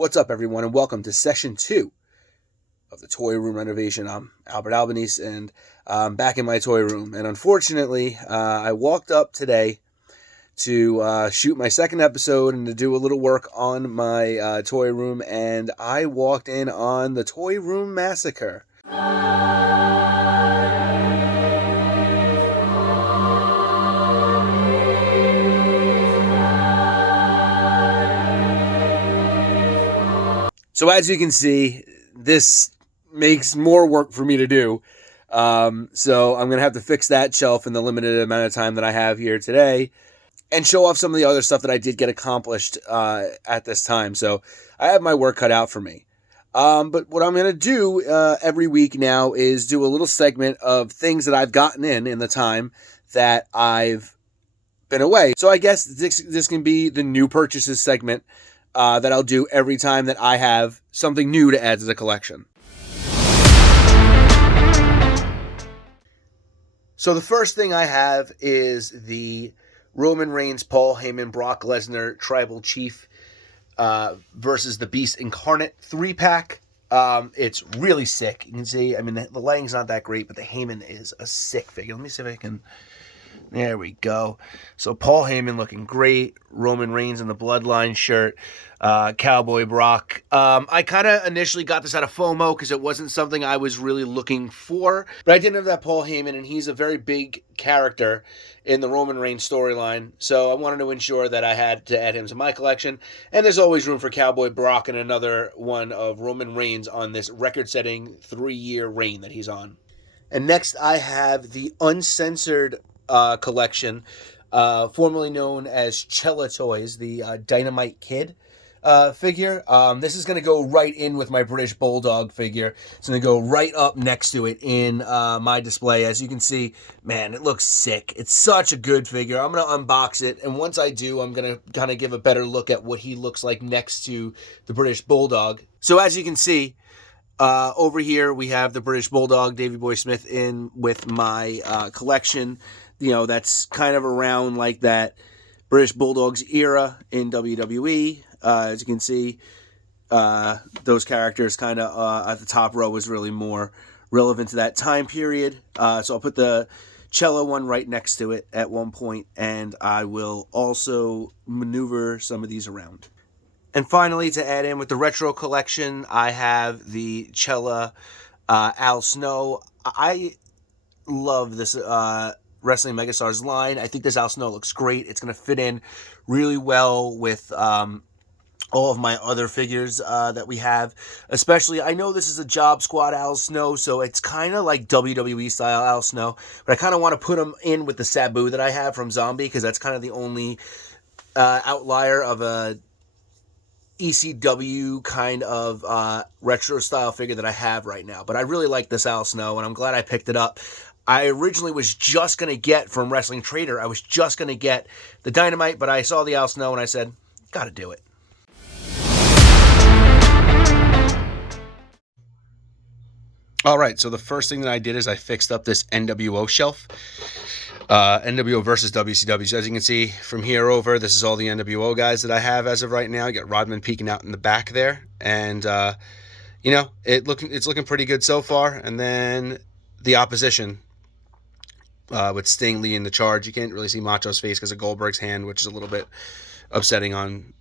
What's up, everyone, and welcome to session 2 of the toy room renovation. I'm Albert Albanese, and I'm back in my toy room. And unfortunately, I walked up today to shoot my second episode and to do a little work on my toy room, and I walked in on the Toy Room Massacre. So as you can see, this makes more work for me to do. So I'm going to have to fix that shelf in the limited amount of time that I have here today and show off some of the other stuff that I did get accomplished at this time. So I have my work cut out for me. But what I'm going to do every week now is do a little segment of things that I've gotten in the time that I've been away. So I guess this can be the new purchases segment that I'll do every time that I have something new to add to the collection. So the first thing I have is the Roman Reigns, Paul Heyman, Brock Lesnar Tribal Chief versus the Beast Incarnate 3-pack. It's really sick. You can see, I mean, the lighting's not that great, but the Heyman is a sick figure. Let me see if I can... There we go. So Paul Heyman looking great. Roman Reigns in the Bloodline shirt. Cowboy Brock. I kind of initially got this out of FOMO because it wasn't something I was really looking for. But I didn't have that Paul Heyman, and he's a very big character in the Roman Reigns storyline. So I wanted to ensure that I had to add him to my collection. And there's always room for Cowboy Brock and another one of Roman Reigns on this record-setting 3-year reign that he's on. And next I have the uncensored collection, formerly known as Chella Toys, the Dynamite Kid figure. This is going to go right in with my British Bulldog figure. It's going to go right up next to it in my display. As you can see, man, it looks sick. It's such a good figure. I'm going to unbox it, and once I do, I'm going to kind of give a better look at what he looks like next to the British Bulldog. So as you can see, over here we have the British Bulldog, Davey Boy Smith, in with my collection. You know, that's kind of around like that British Bulldogs era in WWE. As you can see, those characters kind of at the top row was really more relevant to that time period. So I'll put the Cello one right next to it at one point, and I will also maneuver some of these around. And finally, to add in with the retro collection, I have the Cella Al Snow. I love this Wrestling Megastars line. I think this Al Snow looks great. It's going to fit in really well with all of my other figures that we have. Especially, I know this is a Job Squad Al Snow, so it's kind of like WWE style Al Snow, but I kind of want to put him in with the Sabu that I have from Zombie, because that's kind of the only outlier of a ECW kind of retro style figure that I have right now. But I really like this Al Snow, and I'm glad I picked it up. I originally was just going to get from Wrestling Trader, I was just going to get the Dynamite, but I saw the Al Snow and I said, gotta do it. Alright, so the first thing that I did is I fixed up this NWO shelf. NWO versus WCW. So as you can see from here over, this is all the NWO guys that I have as of right now. You got Rodman peeking out in the back there. And, you know, it's looking pretty good so far. And then the opposition, with Sting leading the charge. You can't really see Macho's face because of Goldberg's hand, which is a little bit upsetting on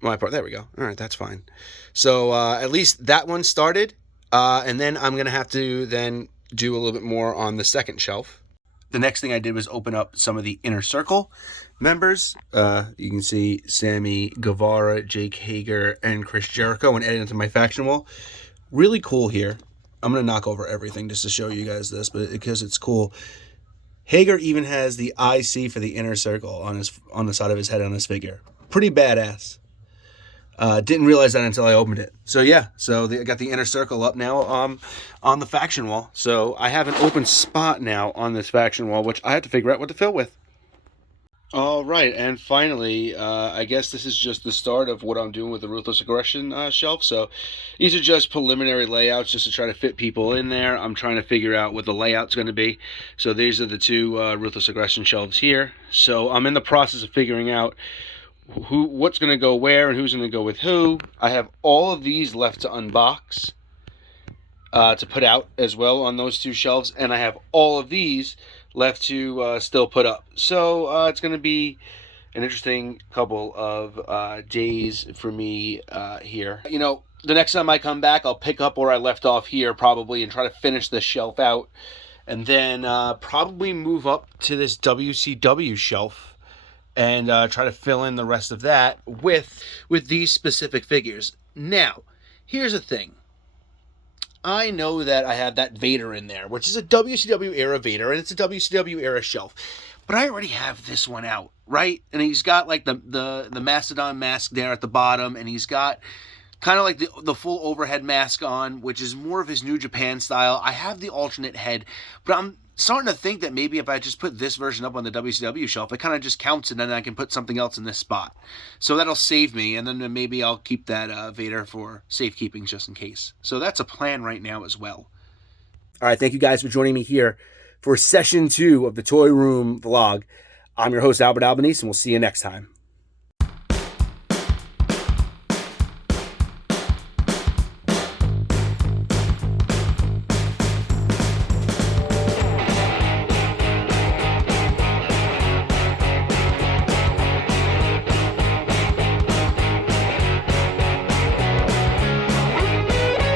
my part. There we go. All right, that's fine. So at least that one started. And then I'm going to have to then do a little bit more on the second shelf. The next thing I did was open up some of the Inner Circle members. You can see Sammy Guevara, Jake Hager, and Chris Jericho, and added into my faction wall. Really cool here. I'm going to knock over everything just to show you guys this, but because it's cool. Hager even has the IC for the Inner Circle on the side of his head on this figure. Pretty badass. Didn't realize that until I opened it. So yeah, I got the Inner Circle up now on the faction wall. So I have an open spot now on this faction wall, which I have to figure out what to fill with. All right, and finally, I guess this is just the start of what I'm doing with the Ruthless Aggression shelf. So these are just preliminary layouts just to try to fit people in there. I'm trying to figure out what the layout's going to be. So these are the two Ruthless Aggression shelves here. So I'm in the process of figuring out what's going to go where and who's going to go with who. I have all of these left to unbox, to put out as well on those two shelves, and I have all of these left to still put up. So it's going to be an interesting couple of days for me here. You know, the next time I come back, I'll pick up where I left off here probably and try to finish this shelf out, and then probably move up to this WCW shelf and try to fill in the rest of that with these specific figures. Now, here's the thing. I know that I have that Vader in there, which is a WCW era Vader, and it's a WCW era shelf. But I already have this one out, right? And he's got like the Mastodon mask there at the bottom, and he's got kind of like the full overhead mask on, which is more of his New Japan style. I have the alternate head, but I'm starting to think that maybe if I just put this version up on the WCW shelf, it kind of just counts, and then I can put something else in this spot. So that'll save me, and then maybe I'll keep that Vader for safekeeping just in case. So that's a plan right now as well. All right, thank you guys for joining me here for session 2 of the Toy Room vlog. I'm your host, Albert Albanese, and we'll see you next time.